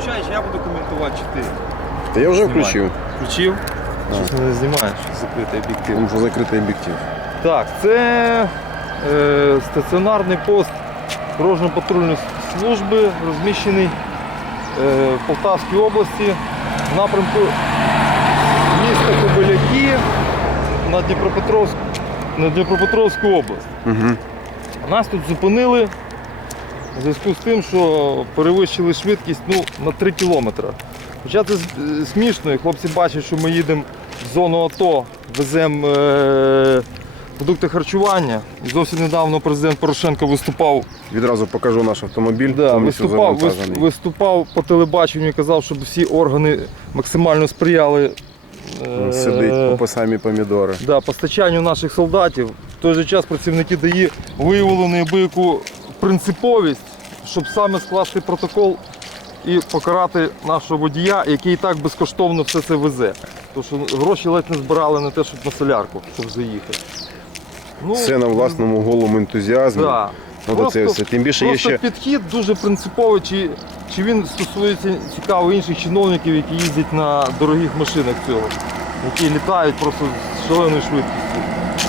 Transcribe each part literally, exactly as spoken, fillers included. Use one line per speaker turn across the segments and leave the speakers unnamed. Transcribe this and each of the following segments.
включаєш, я буду коментувати чи ти.
Та я вже
Знімай.
включив.
Включив? Щось не знімаєш, закритий об'єктив.
Він вже закритий об'єктив.
Так, це е, стаціонарний пост дорожньо-патрульної служби, розміщений е, в Полтавській області в напрямку міста Кобиляки на Дніпропетровську, на Дніпропетровську область.
Угу.
Нас тут зупинили у зв'язку з тим, що перевищили швидкість ну, на три кілометри. Хоча це е, смішно, і хлопці бачать, що ми їдемо в зону АТО, веземо е, продукти харчування. І зовсім недавно президент Порошенко виступав,
Відразу покажу наш автомобіль.
да,
повністю
виступав, вис-
завантажений.
виступав по телебаченню і казав, щоб всі органи максимально сприяли е,
Сидить по самі помідори.
да, постачанню наших солдатів. В той же час працівники ДАІ виявили неабияку принциповість, щоб саме скласти протокол і покарати нашого водія, який і так безкоштовно все це везе. Тому що гроші ледь не збирали на те, щоб на солярку, щоб заїхати. Ну,
Все на власному голому ентузіазмі.
да.
Ну, до це все. Тим більше є
просто
ще
підхід дуже принциповий, чи, чи він стосується цікаво інших чиновників, які їздять на дорогих машинах цього, які літають просто з шаленою швидкістю.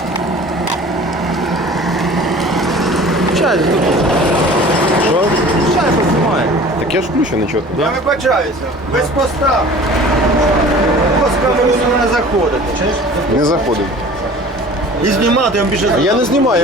Включай,
що?
включай, познімай.
Так я ж включений чого.
Я вибачаюся, без поста. Ось камеру не заходите.
Не заходив.
І знімати я вам більше.
А я не знімаю.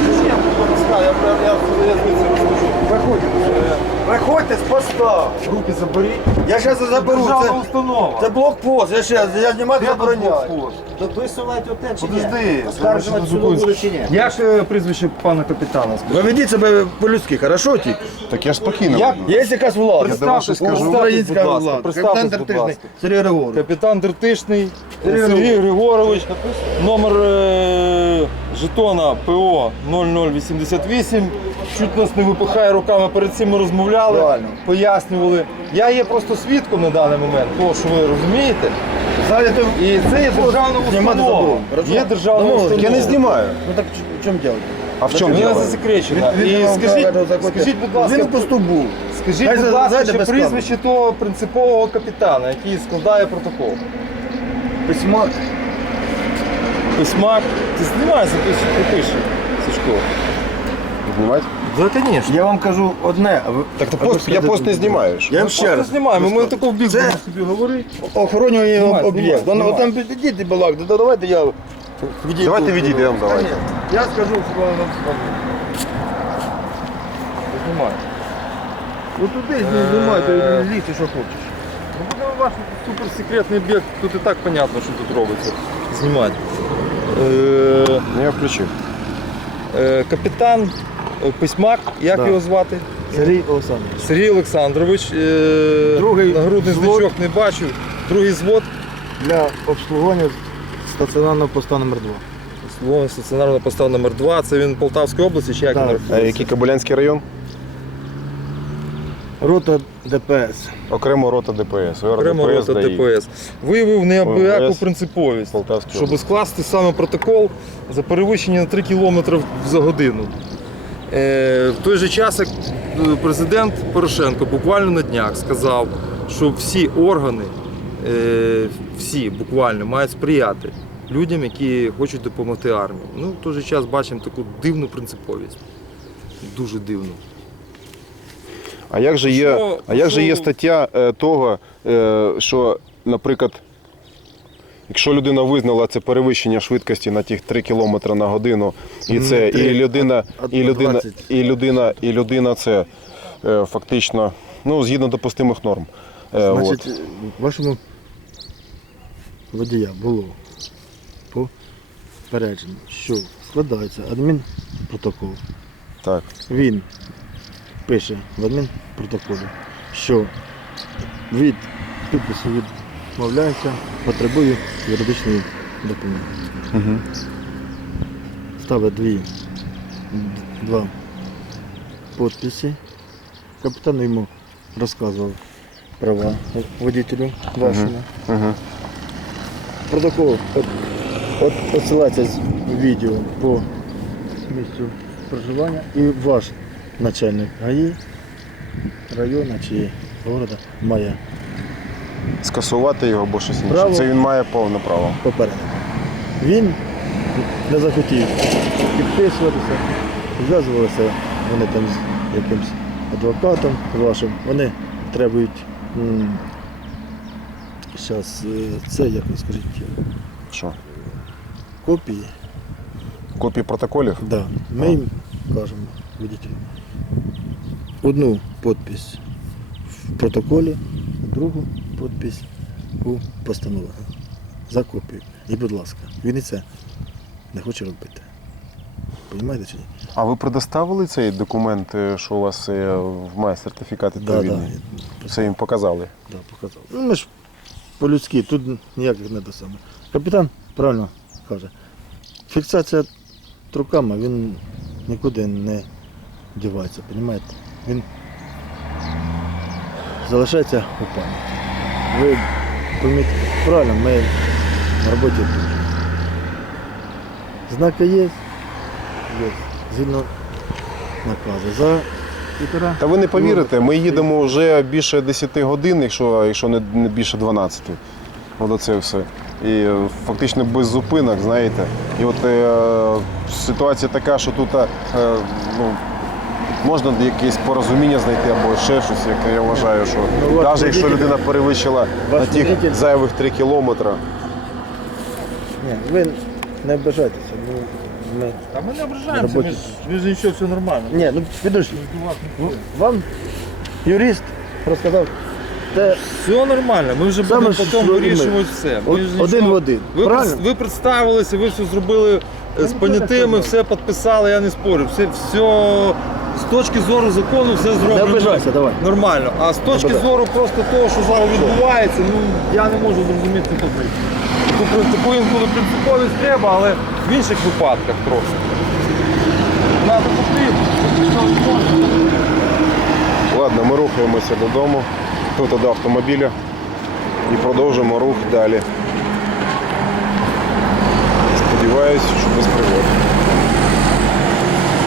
Виходьте. Виходьте з поста.
Руки заберіть.
Я зараз заберу.
Державна
Це,
установа.
це блокпост. Я ще я знімати
Де тут
забороняю.
блокпост?
Висувати оте чи ні?
Подожди.
Оскаржувати суду буде чи ні?
Як е, прізвище пана капітана?
Ви ведіть себе по-людськи, хорошо тільки?
Так я ж спокійно.
Як?
веду.
Є якась влада.
Я до вас щось скажу.
Українська
Представтесь, будь
влада.
ласка.
Капітан
Представтесь, будь
Дертижний
ласка.
Сергій Григорович.
Капітан Дертишний
Сергій
Сергій Григорович, номер е, жетона ПО нуль нуль вісімдесят вісім. Чуть нас не випихає руками, перед цим ми розмовляли,
Правильно.
пояснювали. Я є просто свідком на даний момент, того, що ви розумієте.
Зараз ти
І це є державна
знімати
установа.
заборонено. Хорошо?
Є державна
Ну,
установа.
Я не знімаю.
Ну так в чому діло?
А в чому
Вона
діло?
засекречена.
Він- він
І
вам
скажіть,
каже, заходьте.
скажіть, будь ласка,
Він у посту був.
скажіть,
Хай
будь
за-
ласка,
зайде
ще
без
прізвище того принципового капітана, який складає протокол.
Письмо.
Письмак. Ти знімай, запиши, припиши, Сашко.
Знімати?
Да, звісно.
Я вам кажу одне, а ви...
Так то
а ви
пост, я
скажете
пост не
друге.
знімаю. ж.
Я вам ще
Просто
раз.
знімаємо, ми такого в бік
Це-
будемо собі говорити.
Охоронює
Знімай,
об'єкт.
знімай,
Ну, там
знімай.
підійдіть, балак, да давайте я відійду.
Давайте відійдемо, давайте.
Та ні, Я скажу, що вам
Знімай.
Ну туди знімай, то лізь, що хочеш.
Ну, будемо ваш суперсекретний об'єкт, тут і так понятно, що тут робиться. Знімати. Е,
Ну, я включив.
е, капітан е, Письмак, як
Да.
його звати?
Сергій Олександрович.
Сергій Олександрович. Е,
Другий
нагрудний
взвод.
значок не бачу. Другий звод.
Для обслуговування стаціонарного поста номер два.
Слово стаціонарного поста номер два. Це він Полтавської області чи як
Так.
він
А
рахується?
який Кобилянський район?
Рота ДПС.
Окремо рота ДПС.
Окремо
ДПС,
рота
ДАІ.
ДПС. Виявив неабияку
ОМВС.
принциповість,
Полтавській
щоб
області.
скласти саме протокол за перевищення на три кілометри за годину. Е, в той же час, як е, президент Порошенко буквально на днях сказав, що всі органи, е, всі буквально мають сприяти людям, які хочуть допомогти армії. Ну, в той же час бачимо таку дивну принциповість. Дуже дивну.
А як же є,
Що-
а як же є
що-
стаття е, того, е, що, наприклад, якщо людина визнала це перевищення швидкості на тих три кілометри на годину, і це і
три,
людина,
а- а
і людина,
двадцять.
і людина, і людина це е, фактично, ну, згідно допустимих норм. Е,
Значить,
от.
вашому водія було попереджено, що складається адмінпротокол.
Так.
Він пише в адмінпротоколі, що від підпису відмовляється, потребує юридичної допомоги.
Угу.
Ставить дві, два підписи. Капітан йому розказував права водителю вашому.
Угу.
Протокол от, от, посилається з відео по місцю проживання і ваш начальник ГАІ району чи
города має
Скасувати його або щось інше.
Право.
Це він має повне право.
попередити. Він не захотів підписуватися, зв'язувалися вони там з якимсь адвокатом вашим. Вони требують зараз це, як ви скажіть,
Що?
копії.
Копії протоколів?
Да. Ми їм кажемо, видите, одну підпис в протоколі, другу підпис у постанові. За копію. І, будь ласка, він і це не хоче робити. Понімаєте чи ні?
А ви предоставили цей документ, е, що у вас е, має сертифікат
Да,
відповідний?
да,
Це їм показали.
да, показав. Ну, ми ж по-людськи, тут ніяких не до саме. Капітан правильно каже. Фіксація руками, він нікуди не дівається, розумієте? Він залишається у пам'яті. Ви пойміть правильно, ми на роботі тут. Знаки є, є. Згідно наказу. За півтора.
Та ви не повірите, ми їдемо вже більше десяти годин, якщо, якщо не, не більше дванадцяти. От оце все. І е, фактично без зупинок, знаєте. І от е, ситуація така, що тут е, ну, можна якесь порозуміння знайти або ще щось, яке я вважаю, що
Ну, ваш
навіть якщо
водитель-
людина перевищила
ваш
на тих
водитель-
зайвих три кілометри.
Ні, ви не обижайтеся. Ну, ми...
Та ми не
На
ображаємося,
роботі.
ми ж, ми ж нічого, все нормально.
Ні, ну підожди. Вам юрист розказав те
Все нормально, ми вже
Саме
будемо
ж,
потім
що і ми.
вирішувати все. Ми
От
ж
один
нічого-
в один.
Ви,
Правильно?
пред- ви представилися, ви все зробили е, з понятими, все підписали, я не спорю. Все, все з точки зору закону все
не
зроблено.
обижайся, давай.
Нормально. А з точки
обижайся.
зору просто того, що зараз відбувається, ну я не можу зрозуміти тут. Таку, таку інколи принциповість треба, але в інших випадках просто. Надо потрібно.
Ладно, ми рухаємося додому, тут до автомобіля і продовжимо рух далі. Сподіваюсь, що без пригод.